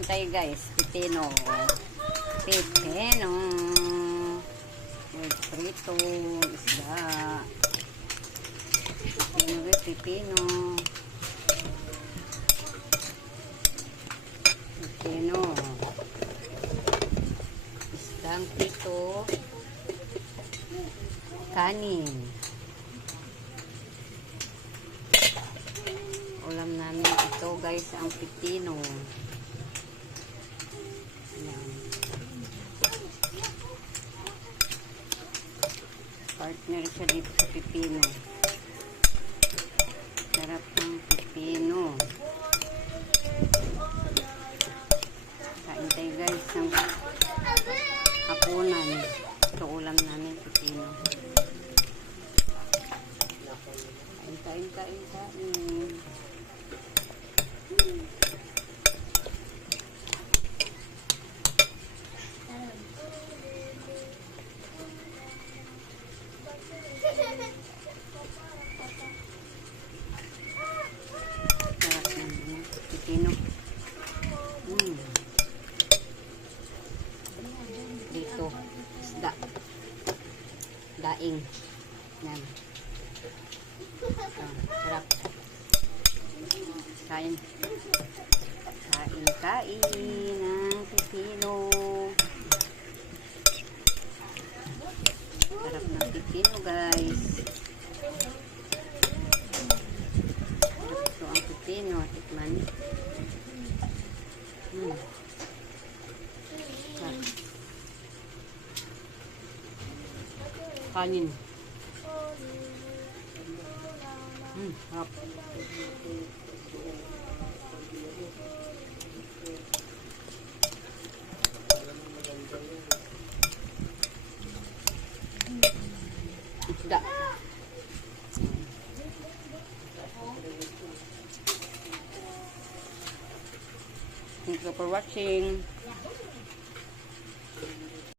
Tayo guys. Pipino. Pipino. With prito. Isda. Pipino pipino. Pipino. Isdang prito. Kanin. Ulam namin ito guys, ang pipino. Ayan. Partner siya dito sa pipino. Sarap ng pipino. Kain tayo guys ng hapunan. Ito ulam namin pipino. Kain, kain, kain, kain. Sarap ng pipino. Mm. Dito, isda. Daing. Yan. Ah, sarap. Kain. Kain, kain ng pipino. Sarap ng pipino, guys. Sarap ito ang pipino. Tikman. Hmm. Sarap. Kanin. Hmm, sarap. Isda. Thank you for watching.